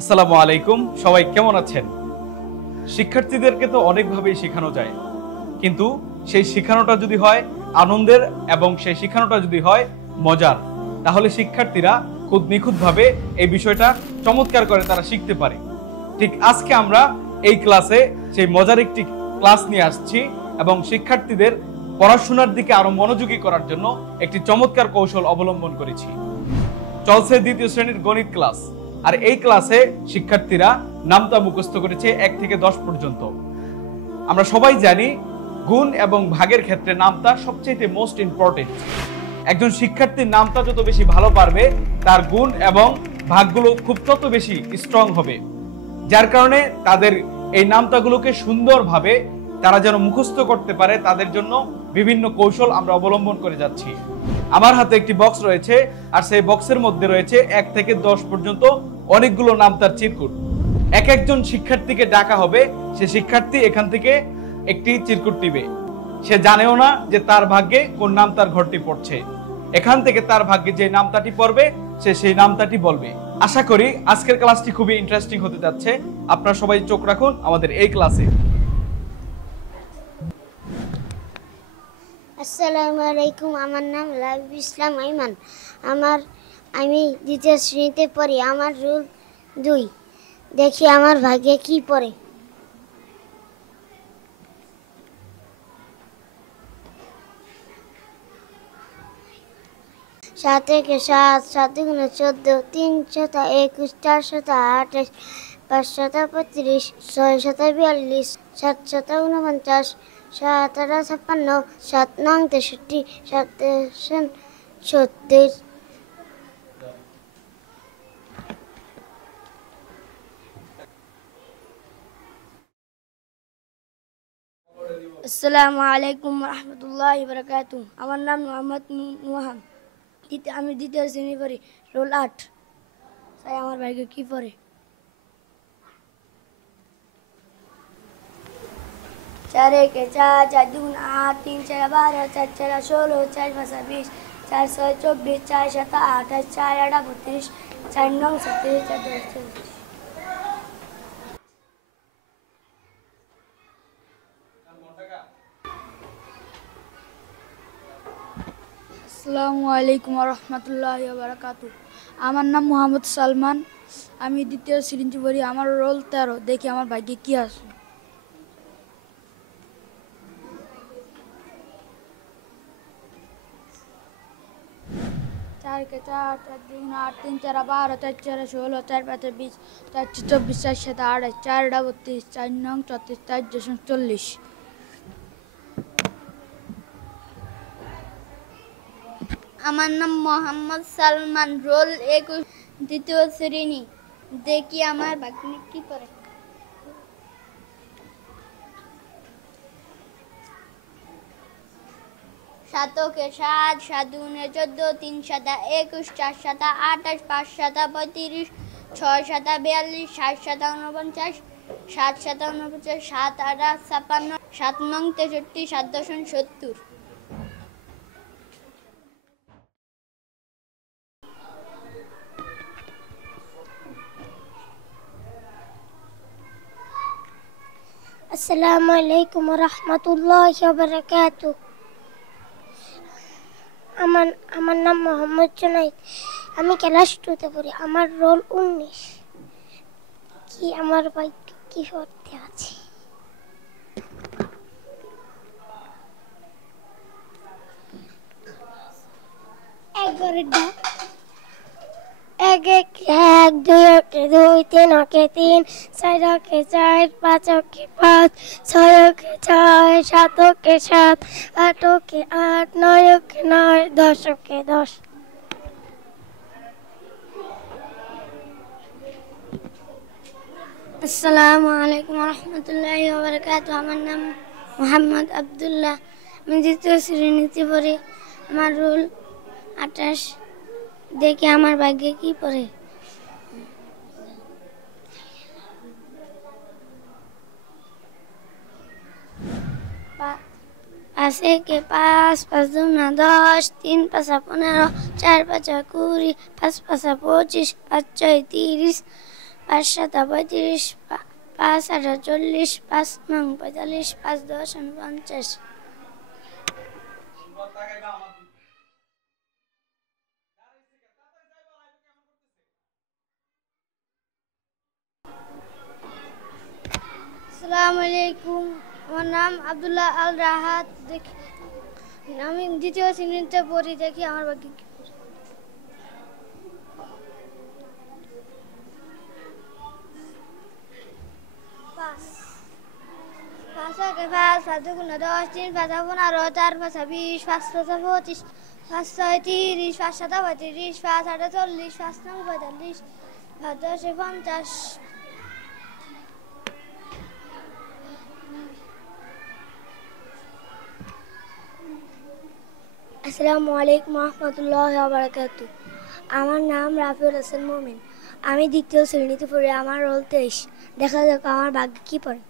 আসসালামু আলাইকুম, সবাই কেমন আছেন? শিক্ষার্থীদেরকে তো অনেকভাবেই শেখানো যায়, কিন্তু সেই শেখানোটা যদি হয় আনন্দের এবং সেই শেখানোটা যদি হয় মজার, তাহলে শিক্ষার্থীরা খুব নিখুঁতভাবে এই বিষয়টা চমৎকার করে তারা শিখতে পারে। ঠিক আজকে আমরা এই ক্লাসে সেই মজার একটি ক্লাস নিয়ে আসছি এবং শিক্ষার্থীদের পড়াশোনার দিকে আরো মনোযোগী করার জন্য একটি চমৎকার কৌশল অবলম্বন করেছি। চলছে দ্বিতীয় শ্রেণীর গণিত ক্লাস, আর এই ক্লাসে শিক্ষার্থীরা নামতা মুখস্থ করেছে 1 থেকে 10 পর্যন্ত। আমরা সবাই জানি গুণ এবং ভাগের ক্ষেত্রে নামতা সবচেয়ে মোস্ট ইম্পর্টেন্ট। একজন শিক্ষার্থীর নামতা যত বেশি ভালো পারবে, তার গুণ এবং ভাগগুলো খুব তত বেশি স্ট্রং হবে। যার কারণে তাদের এই নামতাগুলোকে সুন্দরভাবে তারা যেন মুখস্থ করতে পারে, তাদের জন্য বিভিন্ন কৌশল আমরা অবলম্বন করে যাচ্ছি। আমার হাতে একটি বক্স রয়েছে, আর সেই বক্সের মধ্যে রয়েছে 1 থেকে 10 পর্যন্ত অনেকগুলো নামতার চিরকুট। এক একজন শিক্ষার্থীকে ডাকা হবে, সে শিক্ষার্থী এখান থেকে একটি চিরকুট নিবে। সে জানেও না যে তার ভাগ্যে কোন নামতার ঘরটি পড়ছে। এখান থেকে তার ভাগ্যে যে নামতাটি পড়বে, সে সেই নামতাটি বলবে। আশা করি আজকের ক্লাসটি খুবই ইন্টারেস্টিং হতে যাচ্ছে। আপনারা সবাই চোখ রাখুন আমাদের এই ক্লাসে। আসসালামু আলাইকুম, আমার নাম লাবিব ইসলাম আইমান। আমি দ্বিতীয় শ্রেণীতে পড়ি। আমার রোল 2। দেখি আমার ভাগ্যে কি পড়ে। সাত একে 7, 7 দুগুণে 14, 3 শতা 21, 4 শতা 28, 5 শতা 35, 6 শতা 42, 7 শতা 49, 7 আটা 56, 7 নং 63, 7 70। আসসালামু আলাইকুম রহমতুল্লাহি বারাকাতুহু। আমার নাম মোহাম্মদ নুহাম। আমি দ্বিতীয় শ্রেণী পড়ি, রোল 8। তাই আমার ভাইকে কি পড়ে? 4 একে 4, 4 দুগুণে 8, 3 চারে 12, 4 চারে 16, 4 পাঁচা 20, 4 ছয় 24, 4 সাতা 28, 4 আটা 32, 4 নং 37, 4 10 40। আসসালামু আলাইকুম রহমতুল্লাহি বারাকাতুহু। আমার নাম মোহাম্মদ সালমান। আমি দ্বিতীয় শ্রেণীতে পড়ি। আমার রোল 13। দেখি আমার ভাগ্যে কি আছে। 4 কে 4, 4 দুগুণে 8, 3 চারে 12, 4 চারে 16, 4 পাঁচে 20, 4 24, 4 সাতে 28, 4 আটা 32, 4 নং 34, 4 দশম 40। আমার নাম মোহাম্মদ সালমান, রোল 21, দ্বিতীয় শ্রেণী। দেখি আমার ভাগ্যে কি পড়ে। 7 একে 7, 7 দুগুণে 14, 3 সাতা 21, 4 সাতা 28, 5 সাতা 35, 6 সাতা 42, 7 সাতা 49, 7 সাতা 49, 7 আটা 56, 7 নং 63, 7 দশম 70। আসসালামু আলাইকুম রহমতুল্লাহি ওয়া বারাকাতুহু। আমার নাম মোহাম্মদ জুনাইদ। আমি ক্লাস 2তে পড়ি। আমার রোল 19। কি আমার ভাগ্যে কি পড়তে আছে? 11টা। 1 একে 1, 2 একে 2, 3 একে 3, 4 একে 4, 5 একে 5, 6 একে 6, 7 একে 7, 8 একে 8, 9 একে 9, 10 একে 10। আসসালামু আলাইকুম রহমতুল্লাহি ওয়া বারাকাতুহু। আমার নাম মোহাম্মদ আব্দুল্লাহ। আমি দ্বিতীয় শ্রেণীতে পড়ি। আমার রোল 28। দেখি আমার ভাগ্যে কি পড়ে। 5 একে 5, 5 দুগুণে 10, 3 পাঁচা 15, 4 পাঁচা 20, 5 পাঁচা 25, 5 ছয় 30, 5 7 35 5 8 40 5 9 45 5 10 49। আসসালামু আলাইকুম, আমার নাম আব্দুল্লাহ আল রাহাত। আমি দ্বিতীয় শ্রেণীতে পড়ি। দেখি আমার বাকি কি করে। পাঁচ একে 5, 5 দুগুণে 10, 3 5 15, 4 5 20, 5 5 25, 5 6 30, 5 7 35, 5 8 40, 5 9 45, 5 10 50। আসসালামু আলাইকুম রহমতুল্লাহ বারাকাতু। আমার নাম রাফিউল হাসান মোমিন। আমি দ্বিতীয় শ্রেণীতে পড়ি। আমার রোল 23। দেখা যাক আমার ভাগ্যে কি পড়ে।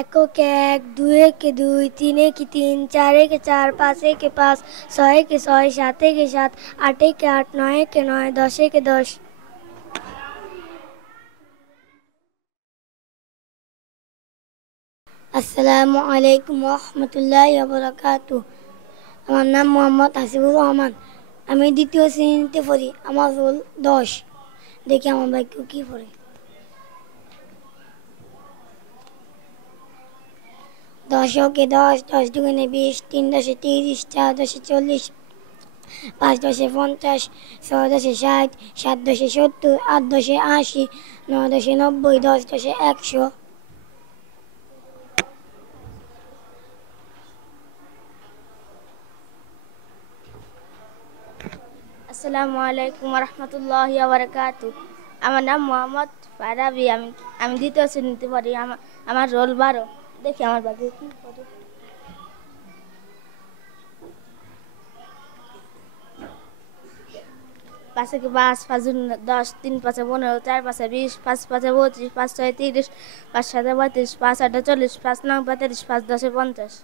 একক 1, 2 একে 2, 3 একে 3, 4 একে 4, 5 একে 5, 6 একে 6, 7 একে 7, 8 একে 8, 9 একে 9, 10 একে 10। আসসালামু আলাইকুম রহমতুল্লাহ বারাকাতু। আমার নাম মোহাম্মদ হাসিবুর রহমান। আমি দ্বিতীয় শ্রেণীতে পড়ি। আমার রোল 10। দেখি আমার ভাগ্য কি পড়ে। 10 একে 10, 10 দুগুণে 20, 3 10 30, 4 10 40, 5 10 50, 6 10 60, 7 10 70, 8 10 80, 9 10 90, 10 10 100। আসসালামু আলাইকুম রহমতুল্লাহ বারাকাতু। আমার নাম মোহাম্মদ ফারাবি। আমি দ্বিতীয় শ্রেণীতে পড়ি। আমার রোল 12। দেখি আমার ভাগ্যে কি পড়ে। 5 একে 5, 5 দুগুণে 10, 3 5 15, 4 5 20, 5 5 25, 5 6 30, 5 7 35, 5 8 40, 5 9 45, 5 10 50।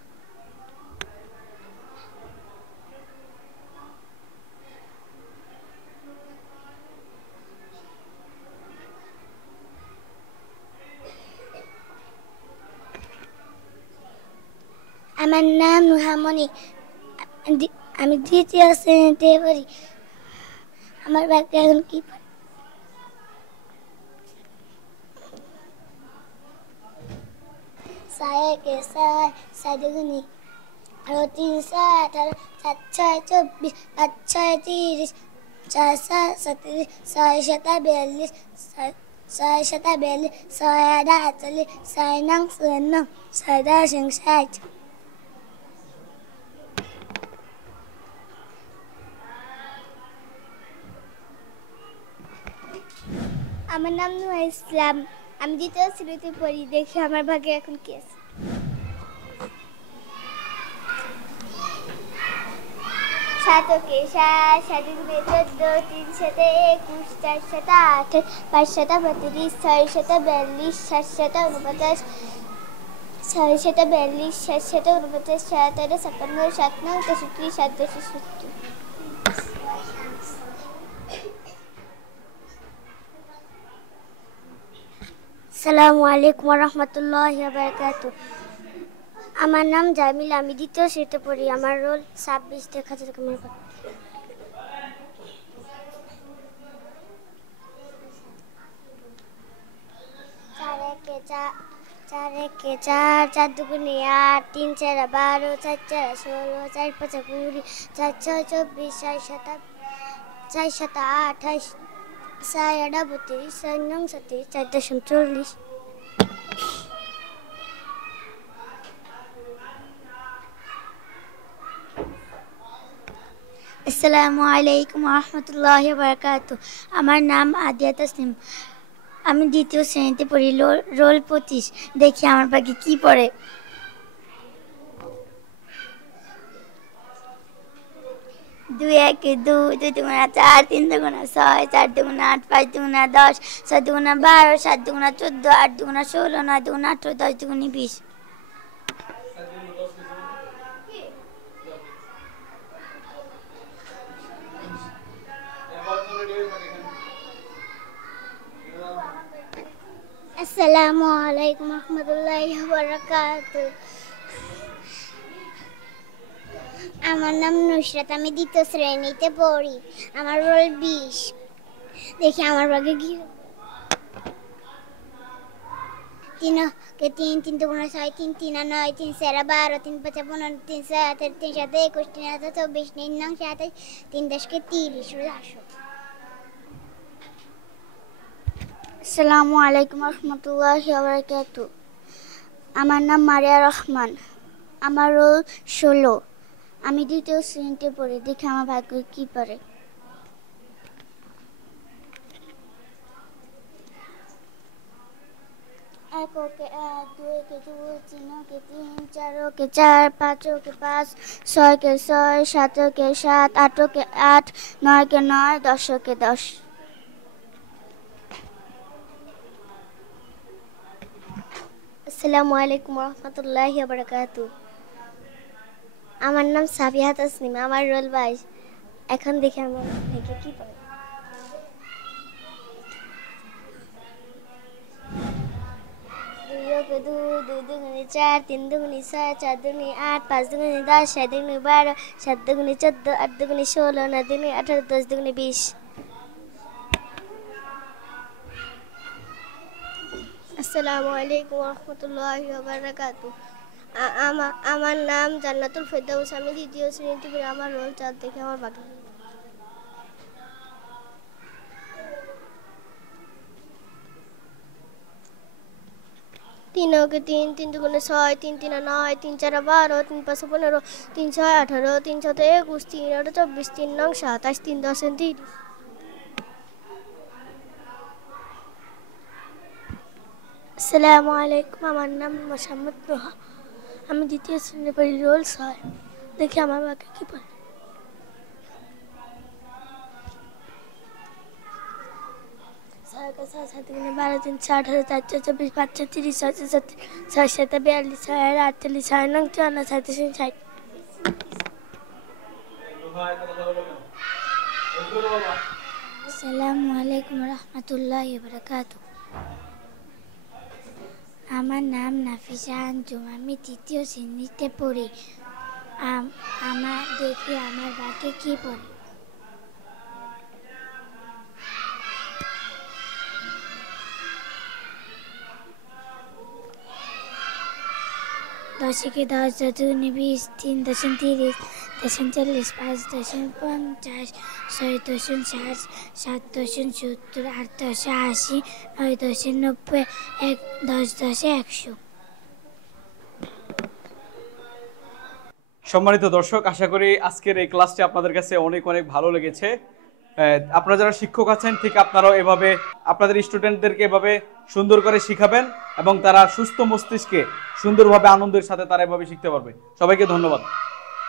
আমার নাম নুহামনি। আমি দ্বিতীয় শ্রেণীতে পড়ি। আমার ভাগ্যে এখন কি পড়ে। 6 একে 6, 7 দুগুণে 3 7, 7 6 24, 5 6 30, 4 7 37, 6 7 42, 6 7 42, 6 8 40, 6 9 49, 6 10 60। আমার নাম নুহা ইসলাম। আমি দ্বিতীয় শ্রেণীতে পড়ি। দেখি আমার ভাগ্যে এখন কি আছে। 7 একে 7, 7 দুগুণে 14, 3 7 21, 4 7 28, 5 7 32, 6 7 42, 7 7 49, 6 7 42, 7 7 49, 7 8 56, 7 9 63, 7 10 70। আসসালামু আলাইকুম রহমতুল্লাহ বারাকাতু। আমার নাম জামিলা। আমি দ্বিতীয় শ্রেণীতে পড়ি। আমার রোল 26। দেখা যাক আমার ভাগ্যে। 4 একে 4, 4 একে 4, 4 দুগুণে 8, 3 4 12, 4 4 16, 4 5 20, 4 6 24, 4 7 28, 4 8 32, 4 9 37, 4 10 40। আসসালামু আলাইকুম রহমতুল্লাহ বারাকাতু। আমার নাম আদিয়া তাসনিম। আমি দ্বিতীয় শ্রেণীতে পড়ি। রোল 25। দেখি আমার ভাগ্যে কি পড়ে। 2 একে 2, 2 দুগুণে 4, 3 দুগুণে 6, 4 দুগুণে 8, 5 দুগুণে 10, 6 দুগুণে 12, 7 দুগুণে 14, 8 দুগুণে 16, 9 দুগুণে 18, 10 দুগুণে 20। আসসালামু আলাইকুম রহমতুল্লাহি ওয়া বারাকাতুহু। আমার নাম নুসরাত, আমি দ্বিতীয় শ্রেণীতে পড়ি। আমার রোল 20। দেখি আমার ভাগে কি। 3 কে 3, 3 দুগুণে 6, 3 3 9, 3 4 12, 3 5 15, 3 6 18, 3 7 21, 3 8 24, 3 9 27, 3 10 কে 30। আসো। আসসালামু আলাইকুম রহমতুল্লাহি ওয়া বারাকাতুহু। আমার নাম মারিয়া রহমান, আমার রোল 16। আমি দ্বিতীয় শ্রেণীতে পড়ি। দেখি আমার ভাগ্য কি পারে। 1 ওকে 1, 2 কে 2, 3 ওকে 3, 4 ওকে 4, 5 ওকে 5, 6 কে 6, 7 ওকে 7, 8 ওকে 8, 9 কে 9, 10 ওকে 10। আসসালামু আলাইকুম রহমতুল্লাহি ওয়া বারাকাতুহু। আমার নাম সাবিহা তাসনিম, আমার রোল 22। এখন দেখি আমার ভাগ্যে কি পারে। 2 ওকে 2, 2 দুগুণে 4, 3 দুগুণে 6, 4 দুগুণে 8, 5 দুগুণে 10, 6 দুগুণে 12, 7 দুগুণে 14, 8 দুগুণে 16, 9 দুগুণে 18, 10 দুগুণে 20। আসসালামু আলাইকুম রহমতুল্লাহি ওয়া বারাকাতুহু। আমার নাম জান্নাতুল ফেরদৌস, আমি দ্বিতীয় শ্রেণীতে পড়ি। আমার রোল 4। দেখে আমার ভাগ্য। 3 ওকে 3, 3 দুগুণে 6, 3 3 9, 3 4 12, 3 5 15, 3 6 18, 3 7 21, 3 8 24, 3 9 27, 3 10 30। আসসালামু আলাইকুম, আমার নাম মোসাম্মদ নোহা, আমি দ্বিতীয় শ্রেণীতে পড়ি। রোল 6। দেখি আমার ভাগ্যে কি পারে। 6 কে 6, 7 দুগুণে 12, 3 6 18, 4 4 24, 5 4 30, 6 6 37, 6 7 42, 6 8 48, 6 9 54, 7 60। আসসালামু আলাইকুম রহমতুল্লাহি ওয়া বারাকাতুহু। আমার নাম নাফিসা আঞ্জুম, আমি তৃতীয় শ্রেণীতে পড়ি। দেখি আমার ভাগ্যে কি পড়ে। 10 কে 10, 10 দুগুণে 20, 3 দশমিক 30, 40, 5 দশমিক 50, 6 দশমিক 60, 7 দশমিক 70, 8 দশমিক 80, 9 দশমিক 90, 10 দশমিক 100। সম্মানিত দর্শক, আশা করি আজকের এই ক্লাসটি আপনাদের কাছে অনেক অনেক ভালো লেগেছে। আপনারা যারা শিক্ষক আছেন, ঠিক আপনারাও এভাবে আপনাদের স্টুডেন্টদেরকে এভাবে সুন্দর করে শিখাবেন এবং তারা সুস্থ মস্তিষ্কে সুন্দরভাবে আনন্দের সাথে তারা এভাবে শিখতে পারবে। সবাইকে ধন্যবাদ।